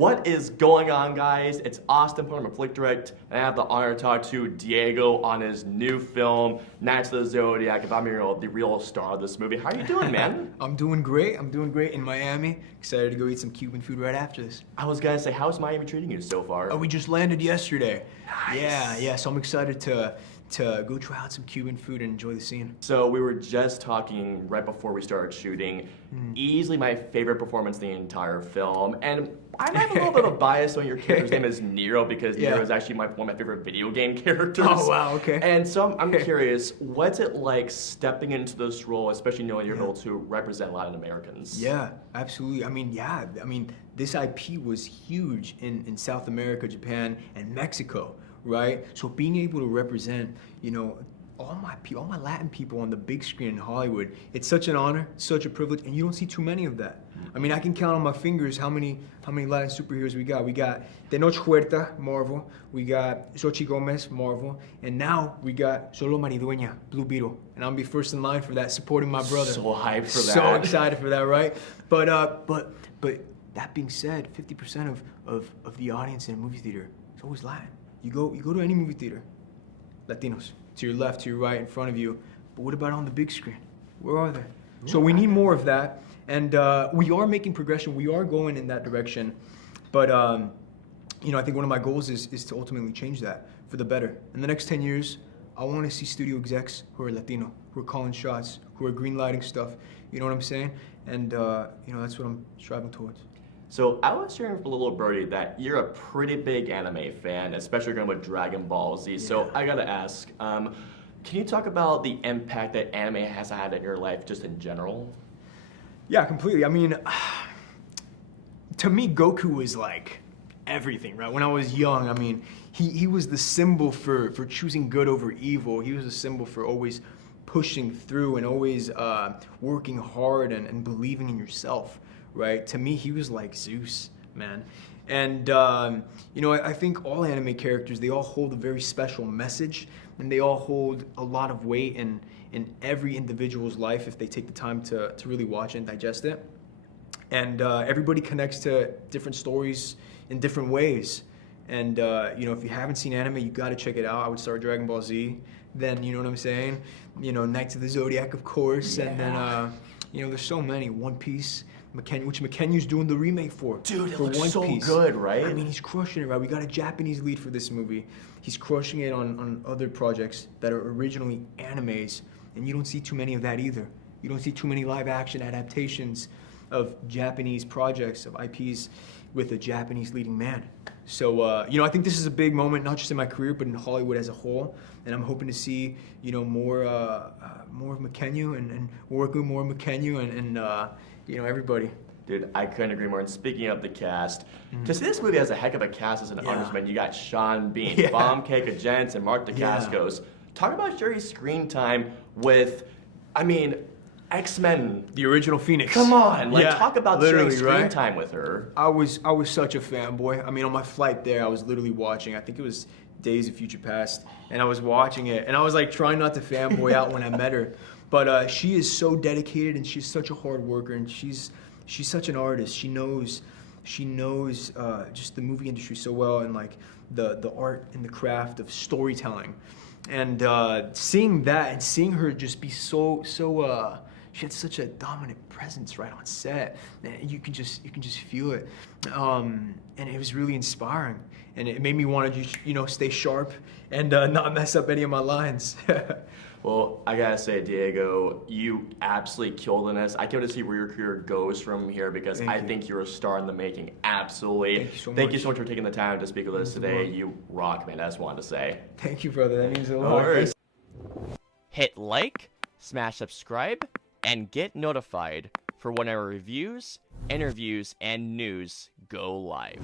What is going on, guys? It's Austin from Flick Direct, and I have the honor to talk to Diego on his new film, Knights of the Zodiac. If I'm the real star of this movie, how are you doing, man? I'm doing great. I'm doing great in Miami. Excited to go eat some Cuban food right after this. I was gonna say, how's Miami treating you so far? Oh, we just landed yesterday. Nice. Yeah. So I'm excited to go try out some Cuban food and enjoy the scene. So we were just talking right before we started shooting. Easily my favorite performance in the entire film, and I have a little bit of a bias when your character's name is Nero, because Nero is actually one of my favorite video game characters. Oh wow, okay. And so I'm curious, what's it like stepping into this role, especially knowing you're able to represent Latin Americans? Yeah, absolutely. I mean, this IP was huge in South America, Japan, and Mexico, right? So being able to represent, all my Latin people on the big screen in Hollywood, it's such an honor, such a privilege, and you don't see too many of that. I mean, I can count on my fingers how many Latin superheroes we got. We got Tenoch Huerta, Marvel. We got Xochitl Gomez, Marvel. And now we got Solo Maridueña, Blue Beetle. And I'll be first in line for that, supporting my brother. So hyped for that. So excited for that, right? But that being said, 50% of the audience in a movie theater is always Latin. You go to any movie theater, Latinos, to your left, to your right, in front of you. But what about on the big screen? Where are they? So we need more of that. And we are making progression. We are going in that direction. But I think one of my goals is to ultimately change that for the better. In the next 10 years, I want to see studio execs who are Latino, who are calling shots, who are green lighting stuff. You know what I'm saying? And that's what I'm striving towards. So I was hearing from a little birdie that you're a pretty big anime fan, especially going with Dragon Ball Z. So I gotta ask, can you talk about the impact that anime has had in your life just in general? Yeah, completely. I mean, to me, Goku was like everything, right? When I was young, I mean, he was the symbol for choosing good over evil. He was a symbol for always pushing through and always working hard and believing in yourself, right? To me, he was like Zeus, man. And, I think all anime characters, they all hold a very special message, and they all hold a lot of weight in every individual's life if they take the time to really watch it and digest it. And everybody connects to different stories in different ways. And, if you haven't seen anime, you gotta check it out. I would start Dragon Ball Z, then, you know what I'm saying? Knights of the Zodiac, of course, and then, there's so many. One Piece, which McKenyu's doing the remake for. Dude, it for looks One so Piece. good, right? I mean, he's crushing it, right? We got a Japanese lead for this movie. He's crushing it on other projects that are originally animes, and you don't see too many of that either. You don't see too many live-action adaptations of Japanese projects, of IPs, with a Japanese leading man. So, I think this is a big moment, not just in my career, but in Hollywood as a whole. And I'm hoping to see, more of McKenyu and working with more of McKenyu and everybody. Dude, I couldn't agree more. And speaking of the cast, to see this movie has a heck of a cast as an understudy. You got Sean Bean, Bombcake Gents, and Mark Dacascos. Talk about Sherry's screen time with, X-Men. The original Phoenix. Come on, talk about Sherry's screen right? time with her. I was such a fanboy. I mean, on my flight there, I was literally watching. I think it was Days of Future Past, and I was watching it, and I was like trying not to fanboy out when I met her. But she is so dedicated, and she's such a hard worker, and she's such an artist. She knows just the movie industry so well, and like the art and the craft of storytelling. And seeing that and seeing her just be so she had such a dominant presence right on set, and you can just feel it, and it was really inspiring, and it made me want to just stay sharp and not mess up any of my lines. Well, I gotta say, Diego, you absolutely killed in this. I can't wait to see where your career goes from here, because I think you're a star in the making. Absolutely. Thank you so much for taking the time to speak with us today. You rock, man. I just wanted to say. Thank you, brother. That means a lot. No worries. Hit like, smash subscribe, and get notified for when our reviews, interviews, and news go live.